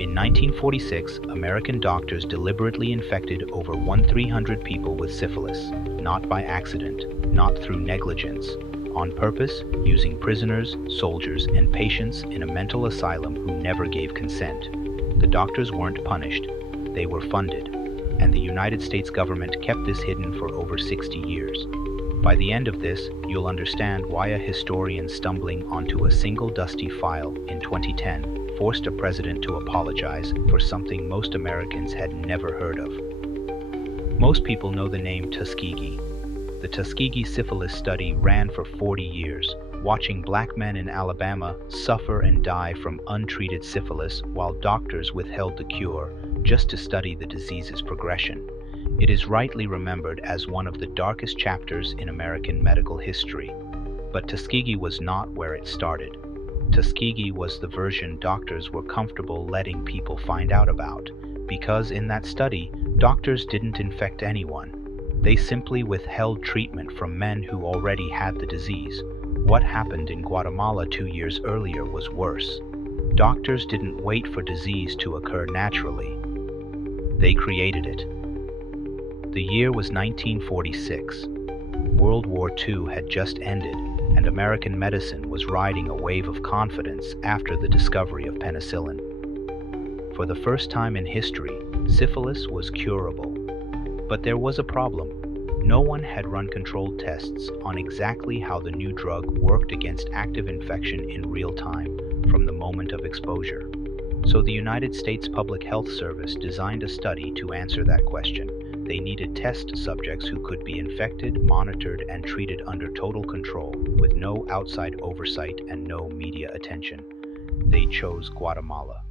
In 1946, American doctors deliberately infected over 1,300 people with syphilis, not by accident, not through negligence, on purpose, using prisoners, soldiers, and patients in a mental asylum who never gave consent. The doctors weren't punished, they were funded, and the United States government kept this hidden for over 60 years. By the end of this, you'll understand why a historian stumbling onto a single dusty file in 2010 forced a president to apologize for something most Americans had never heard of. Most people know the name Tuskegee. The Tuskegee syphilis study ran for 40 years, watching black men in Alabama suffer and die from untreated syphilis while doctors withheld the cure just to study the disease's progression. It is rightly remembered as one of the darkest chapters in American medical history. But Tuskegee was not where it started. Tuskegee was the version doctors were comfortable letting people find out about, because in that study, doctors didn't infect anyone. They simply withheld treatment from men who already had the disease. What happened in Guatemala 2 years earlier was worse. Doctors didn't wait for disease to occur naturally. They created it. The year was 1946. World War II had just ended, and American medicine was riding a wave of confidence after the discovery of penicillin. For the first time in history, syphilis was curable. But there was a problem. No one had run controlled tests on exactly how the new drug worked against active infection in real time from the moment of exposure. So the United States Public Health Service designed a study to answer that question. They needed test subjects who could be infected, monitored, and treated under total control, with no outside oversight and no media attention. They chose Guatemala.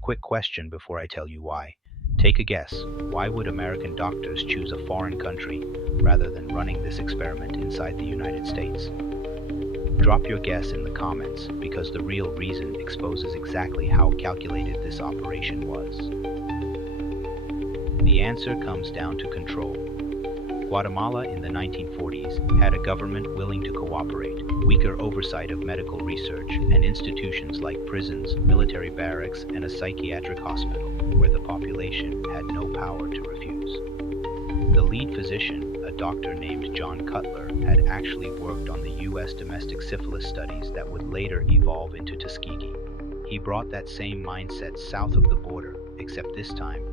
Quick question before I tell you why. Take a guess. Why would American doctors choose a foreign country rather than running this experiment inside the United States? Drop your guess in the comments, because the real reason exposes exactly how calculated this operation was. The answer comes down to control. Guatemala in the 1940s had a government willing to cooperate, weaker oversight of medical research, and institutions like prisons, military barracks, and a psychiatric hospital, where the population had no power to refuse. The lead physician, a doctor named John Cutler, had actually worked on the U.S. domestic syphilis studies that would later evolve into Tuskegee. He brought that same mindset south of the border, except this time,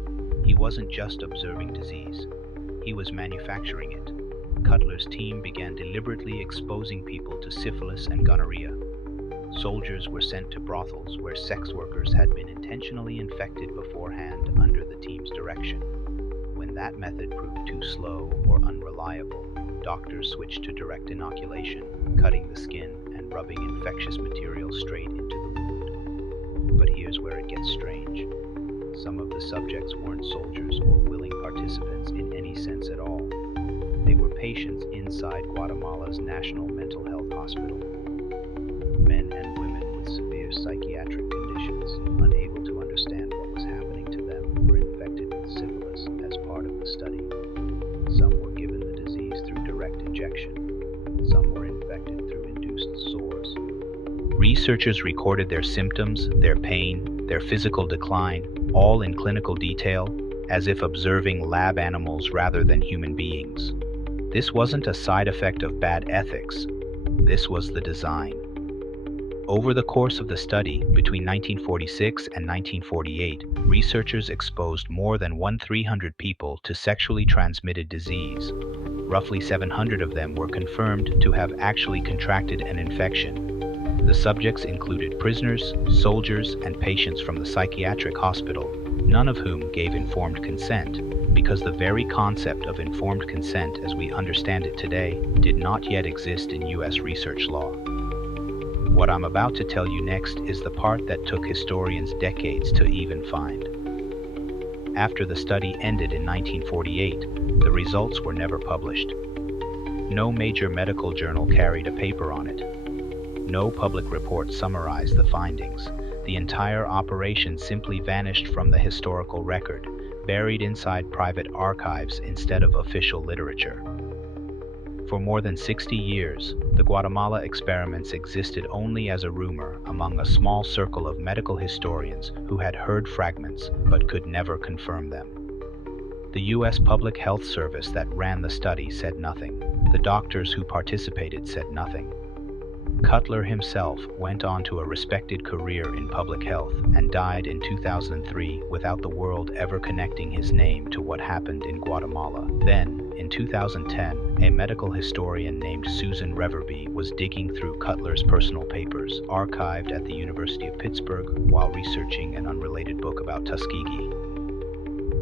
he wasn't just observing disease, he was manufacturing it. Cutler's team began deliberately exposing people to syphilis and gonorrhea. Soldiers were sent to brothels where sex workers had been intentionally infected beforehand under the team's direction. When that method proved too slow or unreliable, doctors switched to direct inoculation, cutting the skin and rubbing infectious material straight into the wound. But here's where it gets strange. Some of the subjects weren't soldiers or willing participants in any sense at all. They were patients inside Guatemala's National Mental Health Hospital. Men and women with severe psychiatric conditions, unable to understand what was happening to them, were infected with syphilis as part of the study. Some were given the disease through direct injection. Some were infected through induced sores. Researchers recorded their symptoms, their pain, their physical decline, all in clinical detail, as if observing lab animals rather than human beings. This wasn't a side effect of bad ethics. This was the design. Over the course of the study, between 1946 and 1948, researchers exposed more than 1,300 people to sexually transmitted disease. Roughly 700 of them were confirmed to have actually contracted an infection. The subjects included prisoners, soldiers, and patients from the psychiatric hospital, none of whom gave informed consent, because the very concept of informed consent as we understand it today did not yet exist in U.S. research law. What I'm about to tell you next is the part that took historians decades to even find. After the study ended in 1948, the results were never published. No major medical journal carried a paper on it. No public report summarized the findings. The entire operation simply vanished from the historical record, buried inside private archives instead of official literature. For more than 60 years, the Guatemala experiments existed only as a rumor among a small circle of medical historians who had heard fragments but could never confirm them. The U.S. Public Health Service that ran the study said nothing. The doctors who participated said nothing. Cutler himself went on to a respected career in public health and died in 2003 without the world ever connecting his name to what happened in Guatemala. Then, in 2010, a medical historian named Susan Reverby was digging through Cutler's personal papers, archived at the University of Pittsburgh, while researching an unrelated book about Tuskegee.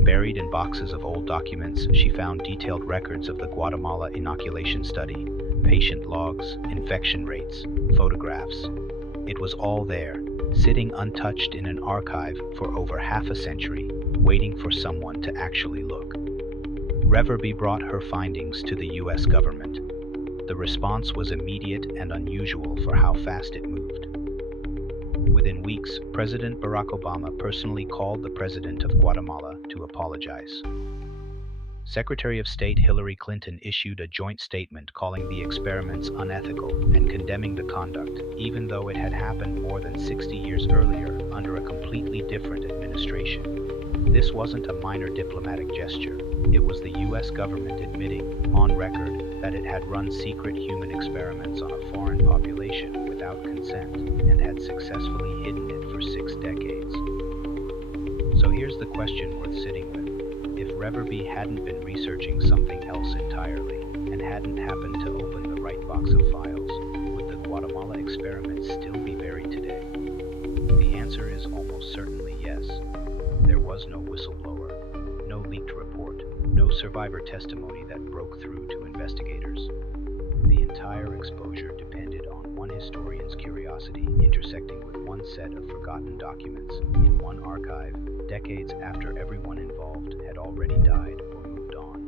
Buried in boxes of old documents, she found detailed records of the Guatemala inoculation study, patient logs, infection rates, photographs. It was all there, sitting untouched in an archive for over half a century, waiting for someone to actually look. Reverby brought her findings to the U.S. government. The response was immediate and unusual for how fast it moved. Within weeks, President Barack Obama personally called the president of Guatemala to apologize. Secretary of State Hillary Clinton issued a joint statement calling the experiments unethical and condemning the conduct, even though it had happened more than 60 years earlier under a completely different administration. This wasn't a minor diplomatic gesture. It was the U.S. government admitting, on record, that it had run secret human experiments on a foreign population without consent and had successfully hidden it for 6 decades. So here's the question worth sitting with. If Reverby hadn't been researching something else entirely and hadn't happened to open the right box of files, would the Guatemala experiments still be buried today? The answer is almost certainly yes. There was no whistleblower, no leaked report, no survivor testimony that broke through to investigators. The entire exposure depended on one historian's curiosity intersecting with one set of forgotten documents in one archive, decades after everyone involved had already died or moved on.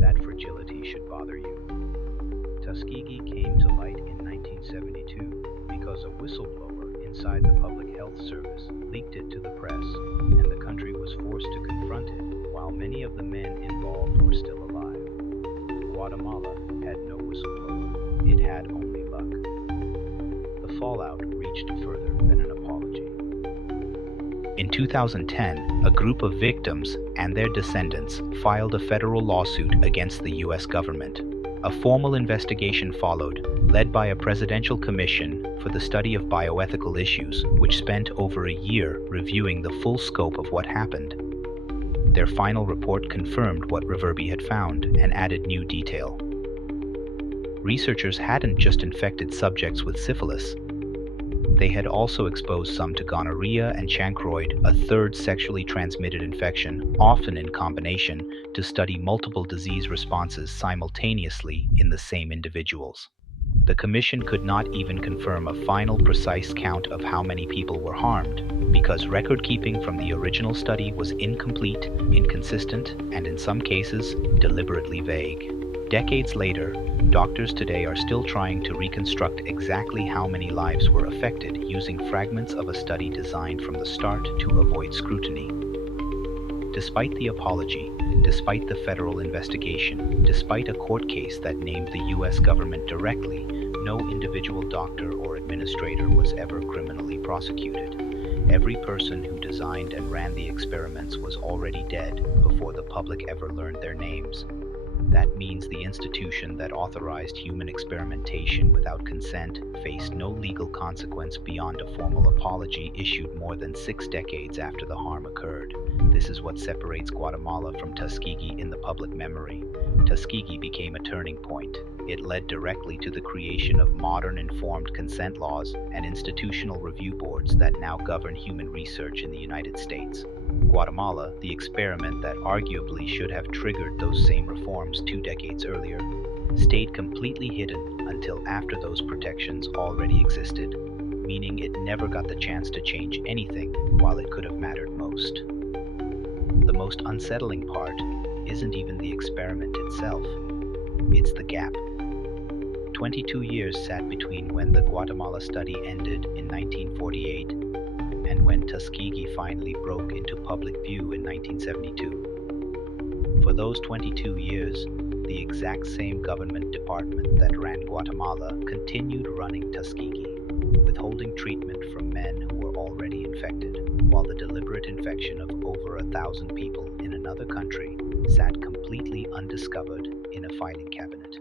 That fragility should bother you. Tuskegee came to light in 1972 because a whistleblower inside the Public Health Service leaked it to the press, and the country was forced to confront it while many of the men involved were still alive. Guatemala had no whistleblower. It had only luck. The fallout reached further than an apology. In 2010, a group of victims and their descendants filed a federal lawsuit against the U.S. government. A formal investigation followed, led by a presidential commission for the study of bioethical issues, which spent over a year reviewing the full scope of what happened. Their final report confirmed what Reverby had found and added new detail. Researchers hadn't just infected subjects with syphilis. They had also exposed some to gonorrhea and chancroid, a third sexually transmitted infection, often in combination, to study multiple disease responses simultaneously in the same individuals. The commission could not even confirm a final precise count of how many people were harmed, because record-keeping from the original study was incomplete, inconsistent, and in some cases, deliberately vague. Decades later, doctors today are still trying to reconstruct exactly how many lives were affected using fragments of a study designed from the start to avoid scrutiny. Despite the apology, despite the federal investigation, despite a court case that named the U.S. government directly, no individual doctor or administrator was ever criminally prosecuted. Every person who designed and ran the experiments was already dead before the public ever learned their names. That means the institution that authorized human experimentation without consent faced no legal consequence beyond a formal apology issued more than 6 decades after the harm occurred. This is what separates Guatemala from Tuskegee in the public memory. Tuskegee became a turning point. It led directly to the creation of modern informed consent laws and institutional review boards that now govern human research in the United States. Guatemala, the experiment that arguably should have triggered those same reforms 2 decades earlier, stayed completely hidden until after those protections already existed, meaning it never got the chance to change anything while it could have mattered most. The most unsettling part isn't even the experiment itself, it's the gap. 22 years sat between when the Guatemala study ended in 1948 and when Tuskegee finally broke into public view in 1972. For those 22 years, the exact same government department that ran Guatemala continued running Tuskegee, withholding treatment from men who were already infected, while the deliberate infection of over 1,000 people in another country sat completely undiscovered in a filing cabinet.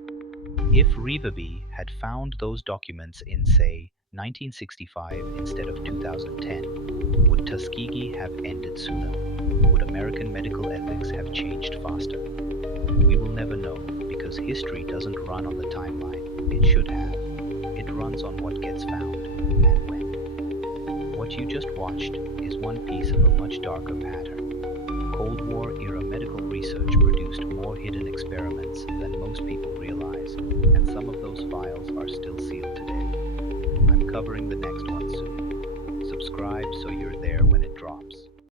If Rivabee had found those documents in, say, 1965 instead of 2010, would Tuskegee have ended sooner? Would American medical ethics have changed faster? We will never know, because history doesn't run on the timeline it should have. It runs on what gets found and when. What you just watched is one piece of a much darker pattern. Cold War-era medical research produced more hidden experiments than most people realize, and some of those files are still sealed today. I'm covering the next one soon. Subscribe so you're there when